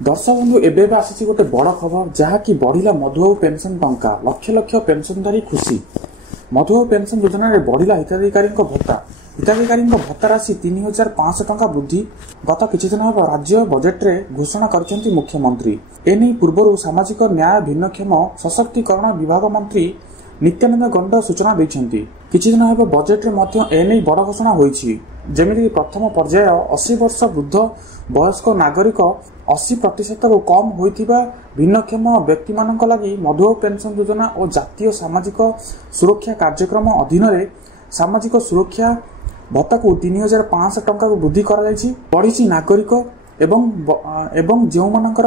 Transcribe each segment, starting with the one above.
दर्शक बंधु एबे आसी गोटे बड़ खबर जहाँकि बढ़ला मधुबाबू पेंशन टंका लक्ष लक्ष पेंशनधारी खुशी। मधुबाबू पेंशन योजना बढ़ला हिताधिकारी भत्ता राशि 3500 टंका वृद्धि गत किछि दिन हम राज्य बजेट रे घोषणा करछन्ती मुख्यमंत्री। एने पूर्व सामाजिक न्याय भिन्नक्षम सशक्तिकरण विभाग मंत्री नित्यानंद गंड सूचना दैछन्ती। किछि दिन हम बजेट रे मध्य एने बड़ घोषणा होईछि। जेमिति प्रथम पर्याय 80 वर्ष वृद्ध वयस्क नागरिक 80% को कम होइथिबा भिन्नक्षम व्यक्ति मानक लागि मधुबाबू पेंशन योजना और जातीय सामाजिक सुरक्षा कार्यक्रम अधीन रे सामाजिक सुरक्षा भत्ता को 3500 टंका को वृद्धि करा जायछि। बढ़िछि नागरिक एवं जो मानकर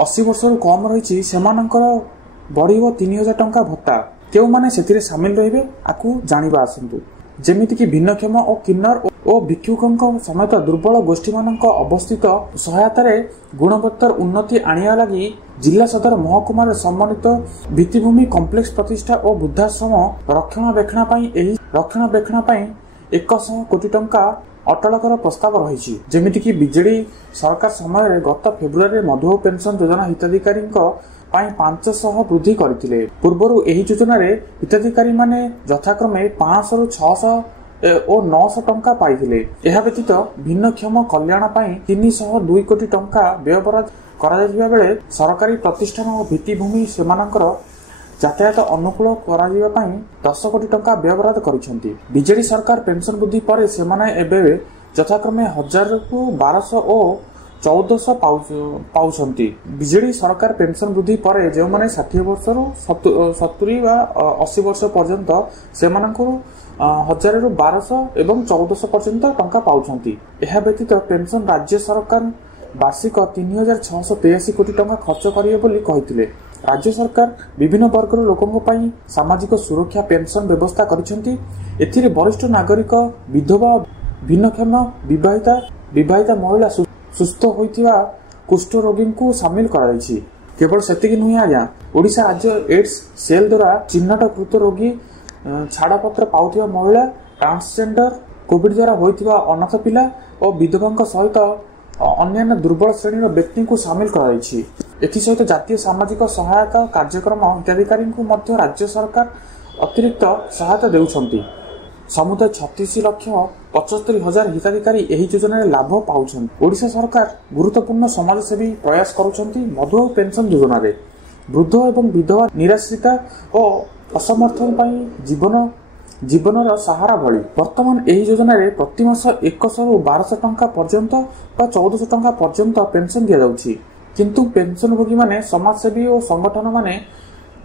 80 वर्ष रु कम रहिछि सेमानकर बढ़िबो 3000 टंका भत्ता। केउ माने सेतिरे शामिल रहिबे आकु जानिबा आसंतु। जेमिति कि भिन्नक्षम और किन्नर और भिक्षुकଙ୍କ समेत दुर्बल गोष्ठी मानक अवस्थित सहायता रे गुणवत्तर उन्नति आनिया लगी जिला सदर महकुमार सम्मानित भित्तिभूमि कम्प्लेक्स प्रतिष्ठा और वृद्धाश्रम रक्षणाबेक्षण 100 कोटी टंका अटलकर प्रस्ताव रही। जेमिति कि बिजेडी सरकार समय गत फेब्रुआरी मधुबाबू पेंशन योजना हिताधिकारी 500 वृद्धि करथिले। पूर्वरु एही योजना रे हिताधिकारी माने यथाक्रमे 500 रु 600 और 900 टंका पाइथिले। एहा व्यतीत भिन्नक्षम कल्याण पई 302 कोटी टंका व्ययबराद करा जायतिबा बेले सरकारी प्रतिष्ठान और भित्तिभूमि सेमानकर यातायात अनुकूल करा जिबा पई 10 कोटी टंका व्ययबराद करिसेंती। बीजेडी सरकार पेंशन वृद्धि पर सेमाने एबे यथाक्रमे 1000 को 1200 और 1400 पाउछंती। बीजेडी सरकार पेंशन वृद्धि पर जो माने 60 वर्ष रु 70 वा 80 वर्ष पर्यंत सेमानकु 1000 रु 1200 एवं 1400 पर्यंत टंका पाउछंती। एहा व्यतीत पेंशन राज्य सरकार वार्षिक 3683 कोटी टंका खर्च करिवे बोली कहिथिले। राज्य सरकार विभिन्न वर्गर लोकंक पई सामाजिक सुरक्षा पेंशन व्यवस्था करिसेंती। एथिरे वरिष्ठ नागरिक विधवा भिन्नक्षम विवाहिता महिला सुस्थ होइथिबा कुष्ठ रोगी को शामिल कराई। केवल सेतिकी नुहे आज्ञा ओडिशा राज्य एड्स सेल द्वारा चिन्हटकृत रोगी छाड़पत्र पाउथिबा महिला ट्रांसजेंडर कोविड द्वारा होइथिबा अनाथ पिला और विधवांक सहित अन्य दुर्बल श्रेणी व्यक्ति को शामिल कराई। एसहित जातीय सामाजिक सहायता कार्यक्रम हिताधिकारी मध्य राज्य सरकार अतिरिक्त सहायता देउछंती। समुदाय 36,75,000 हिताधिकारी एही योजना लाभ पाउछंती। ओडिशा सरकार गुरुत्वपूर्ण समाजसेवी प्रयास करुछंती। मधुबाबू पेंशन योजना रे वृद्ध एवं विधवा निराश्रिता और असमर्थन पई जीवनर सहारा भली वर्तमान एही योजना रे प्रति मास 100 रु 1200 टंका पर्यंत बा 1400 टंका पर्यंत पेंशन दिया जाउछि। किंतु पेंशनभोगी माने समाजसेवी और संगठन माने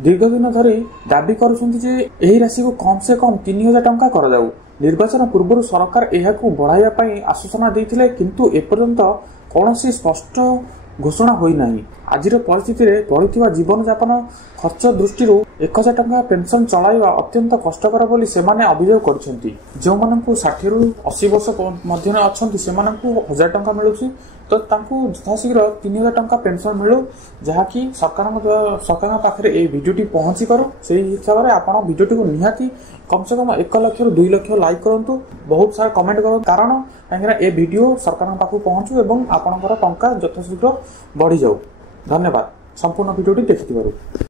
दीर्घ दिन धरी दाबी करुछंती जे एही राशि को कम से कम 3000 टंका करा जाऊ। निर्वाचन पूर्व सरकार एहाकू बढ़ाइबा पई आश्वासन दैथिले किंतु एपर्यंत कौनसी स्पष्ट घोषणा होई नाही। आजिर परिस्थिति रे बढ़िथिबा जीवन यापन खर्च दृष्टि 1000 टंका पेंशन चलाइबा अत्यंत कष्टकर बोली सेमाने अभियोग करछंती। जो मानकू 60 रु 80 वर्ष मध्य अछंती सेमानकू 1000 टंका मिलुछि तो तांकू यथाशीघ्र 3000 टंका पेंशन मिलु जहाँकि सरकार पाखे ए भिडियोटी पहुंची पारो। सेही हिसाब से आपण भिडियोटी को निहाती कम से कम 1 लाख रु 2 लाख लाइक करंतु, बहुत सारा कमेंट करंतु, कारण काहेकि ए भिडियो सरकार पाखु पहुंचू एवं आपणकर टंका यथाशीघ्र बढ़ी जाऊ। धन्यवाद संपूर्ण भिडियोटी देखिथिबारु।